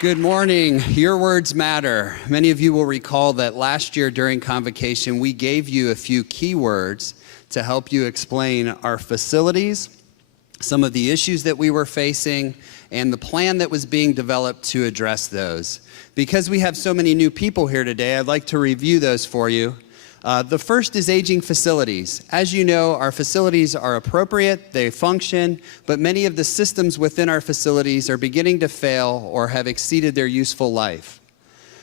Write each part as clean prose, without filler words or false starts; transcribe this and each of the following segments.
Good morning. Your words matter. Many of you will recall that last year during Convocation, we gave you a few key words to help you explain our facilities, some of the issues that we were facing, and the plan that was being developed to address those. Because we have so many new people here today, I'd like to review those for you. The first is aging facilities. As you know, our facilities are appropriate, they function, but many of the systems within our facilities are beginning to fail or have exceeded their useful life.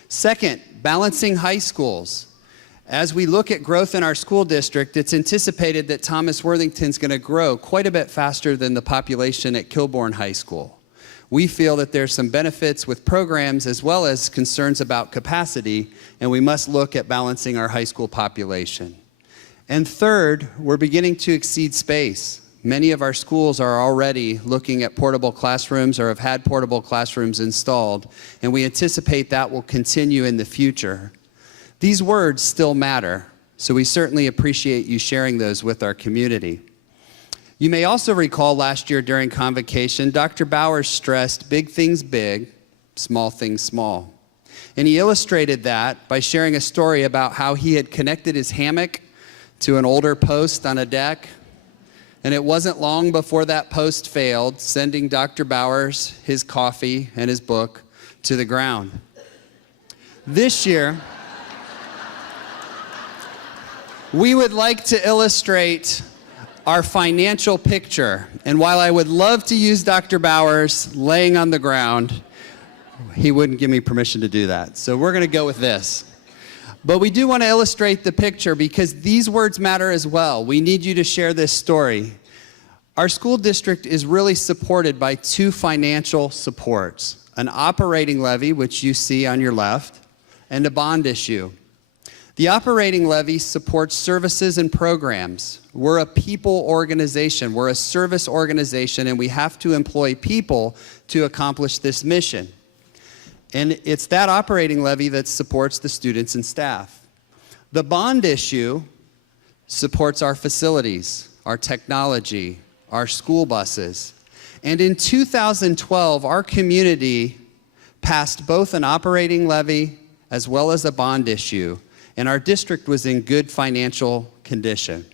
Second, balancing high schools. As we look at growth in our school district, it's anticipated that Thomas Worthington is going to grow quite a bit faster than the population at Kilbourne High School. We feel that there's some benefits with programs as well as concerns about capacity, and we must look at balancing our high school population. And third, we're beginning to exceed space. Many of our schools are already looking at portable classrooms or have had portable classrooms installed, and we anticipate that will continue in the future. These words still matter, so we certainly appreciate you sharing those with our community. You may also recall last year during Convocation, Dr. Bowers stressed big things big, small things small. And he illustrated that by sharing a story about how he had connected his hammock to an older post on a deck, and it wasn't long before that post failed, sending Dr. Bowers his coffee and his book to the ground. This year, we would like to illustrate our financial picture. And while I would love to use Dr. Bowers laying on the ground, he wouldn't give me permission to do that. So we're going to go with this. But we do want to illustrate the picture because these words matter as well. We need you to share this story. Our school district is really supported by two financial supports: an operating levy, which you see on your left, and a bond issue. The operating levy supports services and programs. We're a people organization. We're a service organization, and we have to employ people to accomplish this mission. And it's that operating levy that supports the students and staff. The bond issue supports our facilities, our technology, our school buses. And in 2012, our community passed both an operating levy as well as a bond issue, and our district was in good financial condition.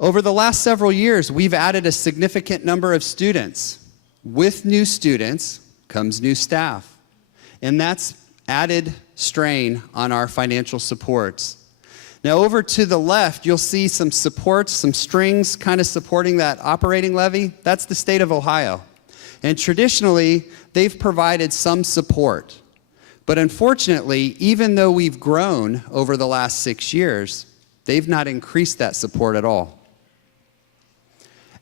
Over the last several years, we've added a significant number of students. With new students comes new staff, and that's added strain on our financial supports. Now over to the left, you'll see some supports, some strings kind of supporting that operating levy. That's the state of Ohio. And traditionally, they've provided some support. But unfortunately, even though we've grown over the last 6 years, they've not increased that support at all.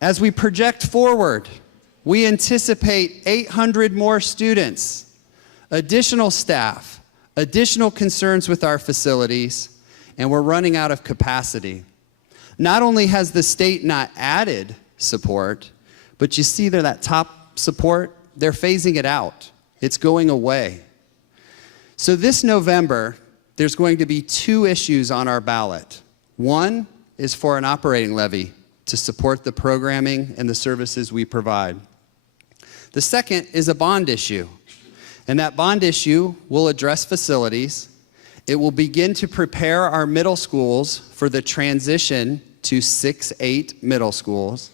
As we project forward, we anticipate 800 more students, additional staff, additional concerns with our facilities, and we're running out of capacity. Not only has the state not added support, but you see there that top support, they're phasing it out. It's going away. So this November, there's going to be two issues on our ballot. One is for an operating levy to support the programming and the services we provide. The second is a bond issue, and that bond issue will address facilities. It will begin to prepare our middle schools for the transition to 6-8 middle schools,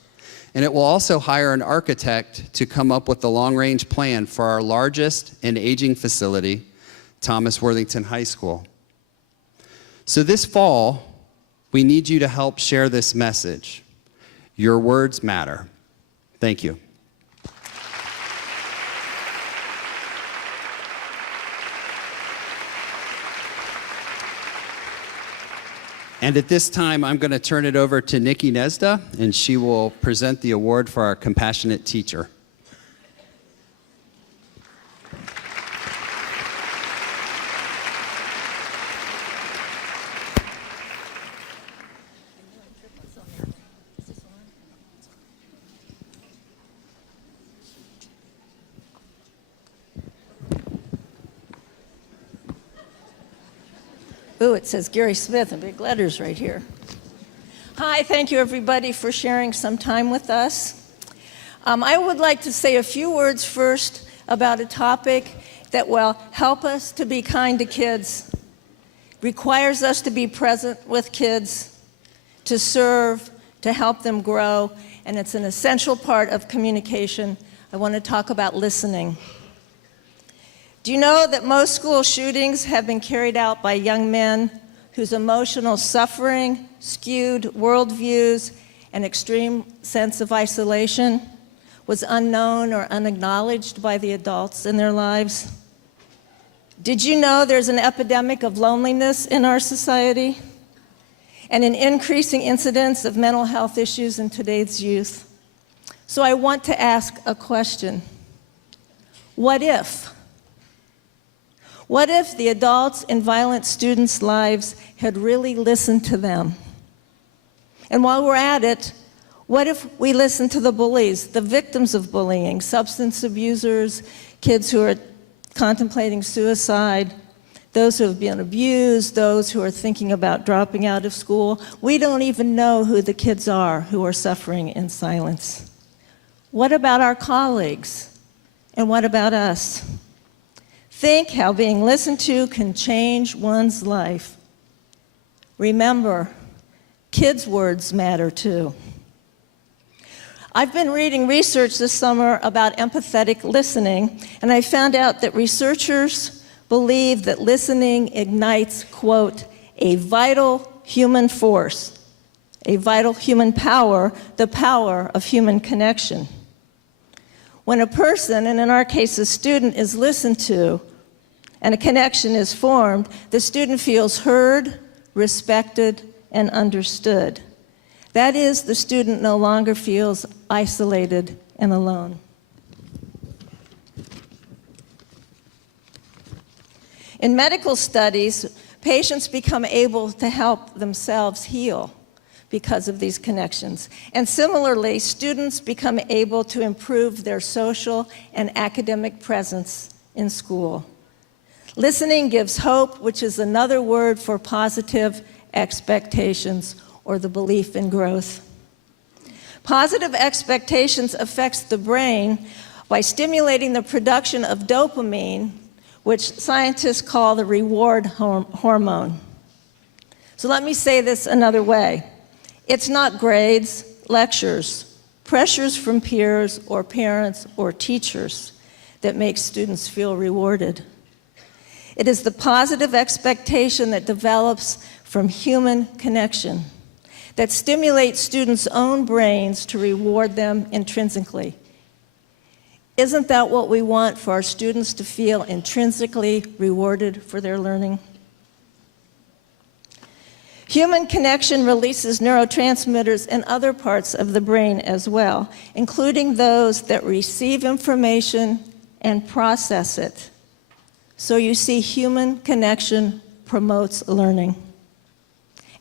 and it will also hire an architect to come up with the long-range plan for our largest and aging facility, Thomas Worthington High School. So this fall, we need you to help share this message. Your words matter. Thank you. And at this time, I'm going to turn it over to Nikki Nesda, and she will present the award for our compassionate teacher. Ooh, it says Gary Smith in big letters right here. Hi, thank you everybody for sharing some time with us. I would like to say a few words first about a topic that will help us to be kind to kids, requires us to be present with kids, to serve, to help them grow, and it's an essential part of communication. I want to talk about listening. Do you know that most school shootings have been carried out by young men whose emotional suffering, skewed worldviews, and extreme sense of isolation was unknown or unacknowledged by the adults in their lives? Did you know there's an epidemic of loneliness in our society and an increasing incidence of mental health issues in today's youth? So I want to ask a question. What if? What if the adults in violent students' lives had really listened to them? And while we're at it, what if we listened to the bullies, the victims of bullying, substance abusers, kids who are contemplating suicide, those who have been abused, those who are thinking about dropping out of school? We don't even know who the kids are who are suffering in silence. What about our colleagues? And what about us? Think how being listened to can change one's life. Remember, kids' words matter too. I've been reading research this summer about empathetic listening, and I found out that researchers believe that listening ignites, quote, a vital human force, a vital human power, the power of human connection. When a person, and in our case a student, is listened to and a connection is formed, the student feels heard, respected, and understood. That is, the student no longer feels isolated and alone. In medical studies, patients become able to help themselves heal because of these connections. And similarly, students become able to improve their social and academic presence in school. Listening gives hope, which is another word for positive expectations or the belief in growth. Positive expectations affects the brain by stimulating the production of dopamine, which scientists call the reward hormone. So let me say this another way. It's not grades, lectures, pressures from peers or parents or teachers that make students feel rewarded. It is the positive expectation that develops from human connection that stimulates students' own brains to reward them intrinsically. Isn't that what we want for our students to feel intrinsically rewarded for their learning? Human connection releases neurotransmitters in other parts of the brain as well, including those that receive information and process it. So you see, human connection promotes learning.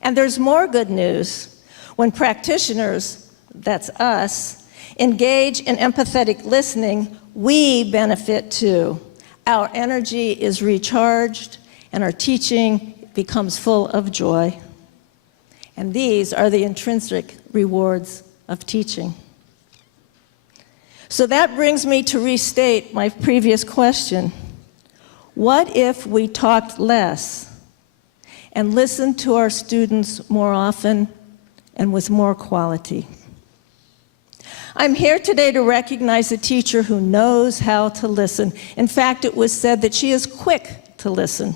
And there's more good news. When practitioners, that's us, engage in empathetic listening, we benefit too. Our energy is recharged and our teaching becomes full of joy. And these are the intrinsic rewards of teaching. So that brings me to restate my previous question. What if we talked less and listened to our students more often and with more quality? I'm here today to recognize a teacher who knows how to listen. In fact, it was said that she is quick to listen.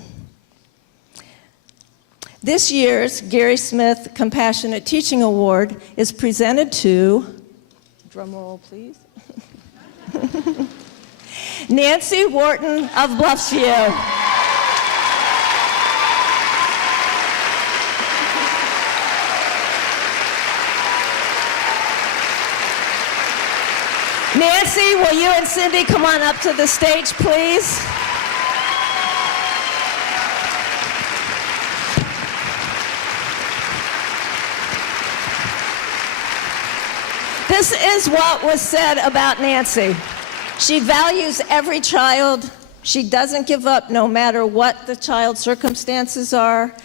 This year's Gary Smith Compassionate Teaching Award is presented to, drum roll please, Nancy Wharton of Bluffsview. Nancy, will you and Cindy come on up to the stage, please? This is what was said about Nancy. She values every child. She doesn't give up no matter what the child's circumstances are.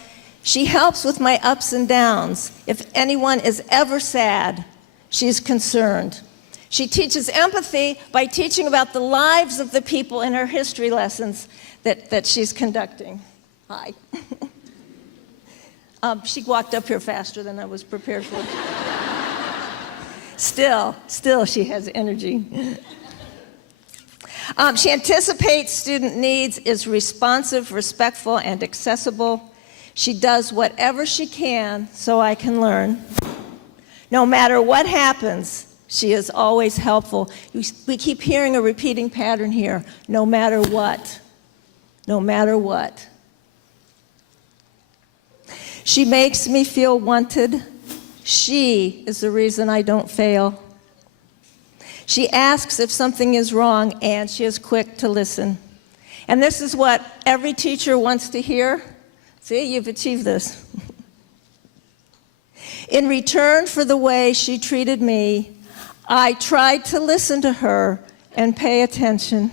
She helps with my ups and downs. If anyone is ever sad, she's concerned. She teaches empathy by teaching about the lives of the people in her history lessons that she's conducting. Hi. She walked up here faster than I was prepared for. Still, she has energy. She anticipates student needs, is responsive, respectful, and accessible. She does whatever she can so I can learn. No matter what happens, she is always helpful. We keep hearing a repeating pattern here. No matter what. No matter what. She makes me feel wanted. She is the reason I don't fail. She asks if something is wrong, and she is quick to listen. And this is what every teacher wants to hear. See, you've achieved this. In return for the way she treated me, I tried to listen to her and pay attention.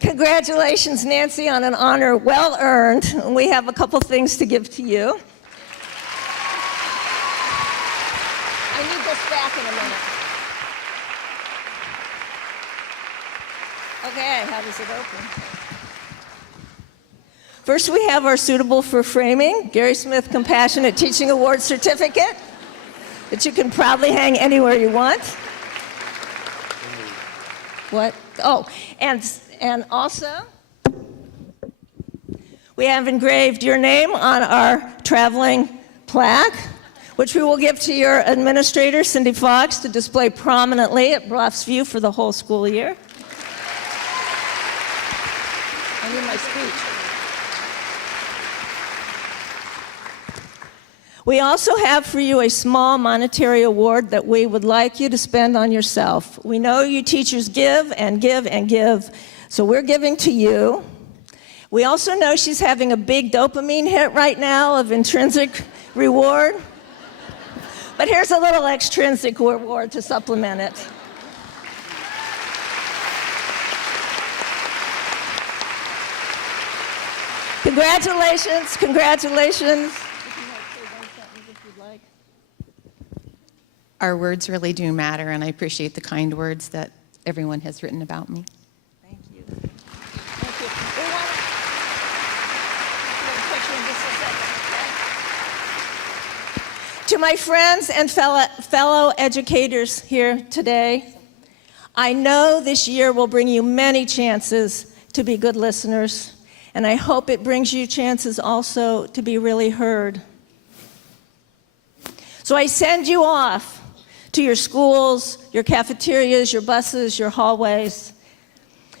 Congratulations, Nancy, on an honor well earned. We have a couple things to give to you. I need this back in a minute. Okay, how does it open? First, we have our Suitable for Framing, Gary Smith Compassionate Teaching Award Certificate that you can proudly hang anywhere you want. What? Oh, and also, we have engraved your name on our traveling plaque, which we will give to your administrator, Cindy Fox, to display prominently at Bluffs View for the whole school year. I need my speech. We also have for you a small monetary award that we would like you to spend on yourself. We know you teachers give and give and give, so we're giving to you. We also know she's having a big dopamine hit right now of intrinsic reward. But here's a little extrinsic reward to supplement it. Congratulations, congratulations. Our words really do matter, and I appreciate the kind words that everyone has written about me. Thank you. Thank you. We want to to my friends and fellow educators here today, I know this year will bring you many chances to be good listeners, and I hope it brings you chances also to be really heard. So I send you off to your schools, your cafeterias, your buses, your hallways,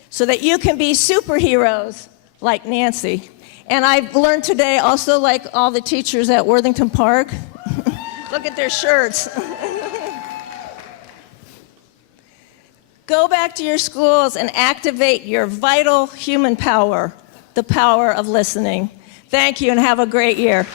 so that you can be superheroes like Nancy. And I've learned today also, like all the teachers at Worthington Park, look at their shirts. Go back to your schools and activate your vital human power, the power of listening. Thank you and have a great year.